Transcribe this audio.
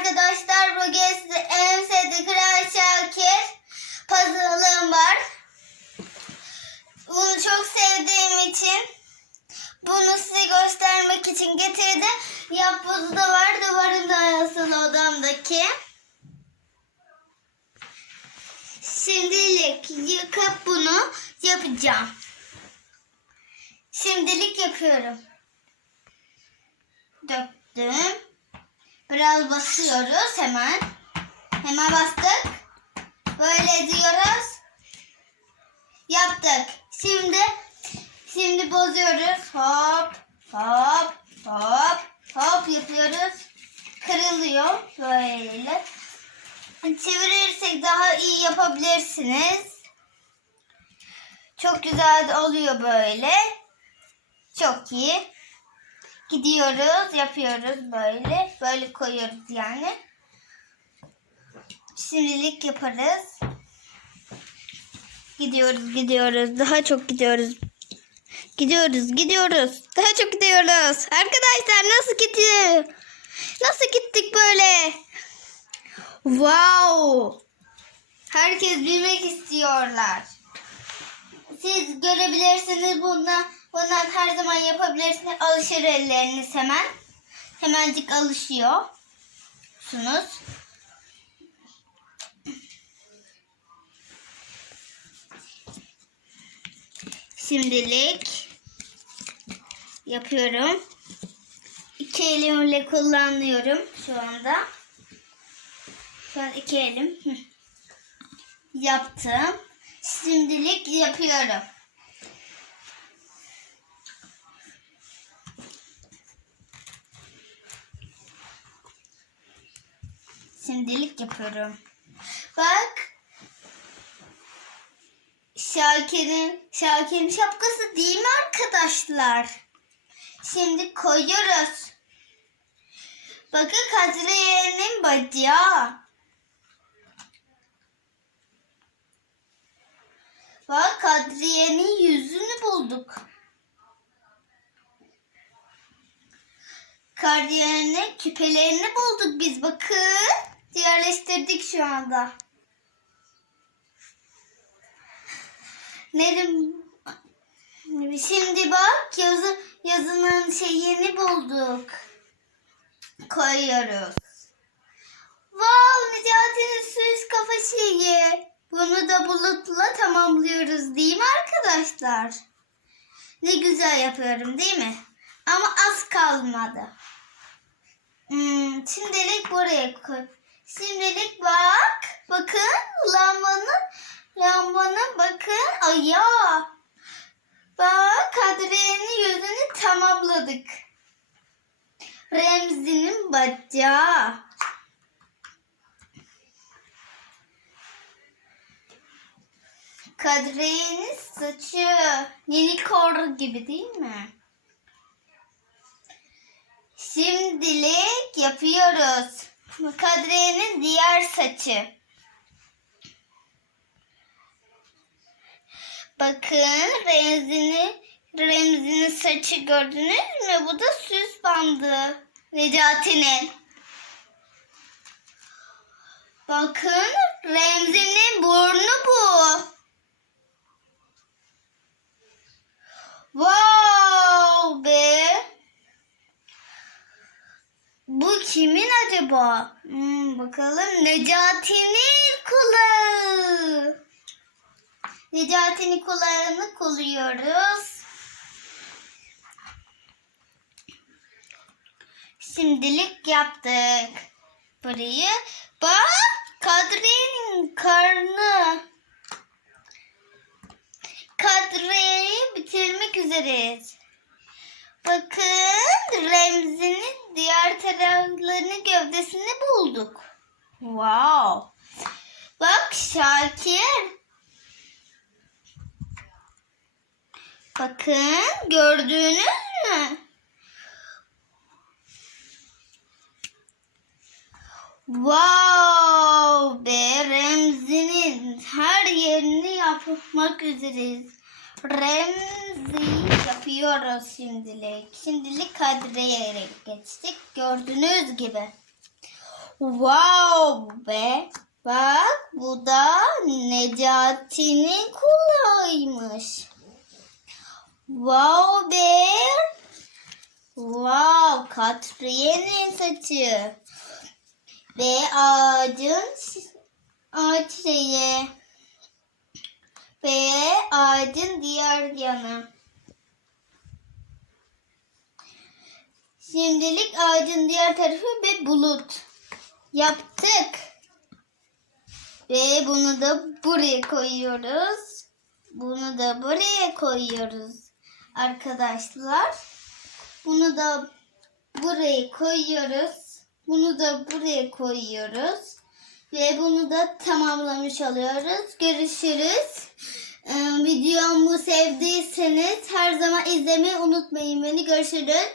arkadaşlar. Bugün size en sevdiğim Kral Şakir puzzle'ım var. Bunu çok sevdiğim için bunu size göstermek için getirdim. Yapbozu da var. Duvarımda asılı odamdaki. Şimdilik yıkıp bunu yapacağım. Şimdilik yapıyorum. Döktüm. Biraz basıyoruz hemen. Hemen bastık. Böyle diyoruz. Yaptık. Şimdi şimdi bozuyoruz. Hop hop hop hop yapıyoruz. Kırılıyor böyle. Çevirirsek daha iyi yapabilirsiniz. Çok güzel oluyor böyle. Çok iyi. Gidiyoruz, yapıyoruz böyle. Böyle koyuyoruz yani. Şimdilik yaparız. Gidiyoruz, gidiyoruz. Daha çok gidiyoruz. Gidiyoruz, gidiyoruz. Daha çok gidiyoruz. Arkadaşlar nasıl gidiyor? Nasıl gittik böyle? Wow! Herkes bilmek istiyorlar. Siz görebilirsiniz bundan. Bundan her zaman yapabilirsiniz. Alışır elleriniz hemen. Hemencik alışıyor. Sunuz. Şimdilik yapıyorum. İki elimle kullanıyorum şu anda. Şu an iki elim. Yaptım. Şimdilik yapıyorum. Şimdilik yapıyorum. Bak. Şakir'in Şakir'in şapkası değil mi arkadaşlar? Şimdi koyuyoruz. Bakın Kadriye'nin bacağı. Bak Kadriye'nin yüzünü bulduk. Kadriye'nin küpelerini bulduk biz bakın. Yerleştirdik şu anda. Nerim Şimdi bak yazı yazının şeyini bulduk. Koyuyoruz. Wow Necati'nin süs kafa şeyi. Bunu da bulutla tamamlıyoruz değil mi arkadaşlar? Ne güzel yapıyorum değil mi? Ama az kalmadı. Hmm, şimdilik buraya koy. Şimdilik bak. Bakın lambanın lambanın bakın ayağı. Bak Kadriye'nin yüzünü tamamladık. Remzi'nin bacağı. Kadriye'nin saçı. Unicorn gibi değil mi? Şimdilik yapıyoruz. Kadriye'nin diğer saçı. Bakın Remzi'nin Remzi'nin saçı gördünüz mü? Bu da süs bandı. Necati'nin. Bakın Remzi'nin burnu bu. Wow be. Bu kimin acaba? Hmm, bakalım Necati'nin kulağı. Necati'nin kulağını koluyoruz. Şimdilik yaptık. Burayı. Bak Kadriye'nin karnı. Kadriye'yi bitirmek üzereyiz. Bakın Remzi'nin diğer taraflarını gövdesini bulduk. Wow. Bak Şakir. Bakın gördünüz mü? Wow be Remzi'nin her yerini yapmak üzereyiz. Remzi yapıyoruz şimdilik. Şimdilik Kadriye'ye geçtik. Gördüğünüz gibi. Wow be. Bak bu da Necati'nin kulağıymış. Wow be. Wow Katriye'nin saçı. Ve ağacın ağaç şeyi. Ve ağacın diğer yanı. Şimdilik ağacın diğer tarafı ve bulut. Yaptık. Ve bunu da buraya koyuyoruz. Bunu da buraya koyuyoruz. Arkadaşlar. Bunu da buraya koyuyoruz. Bunu da buraya koyuyoruz. Ve bunu da tamamlamış oluyoruz. Görüşürüz. Ee, videomu sevdiyseniz her zaman izlemeyi unutmayın beni. Görüşürüz.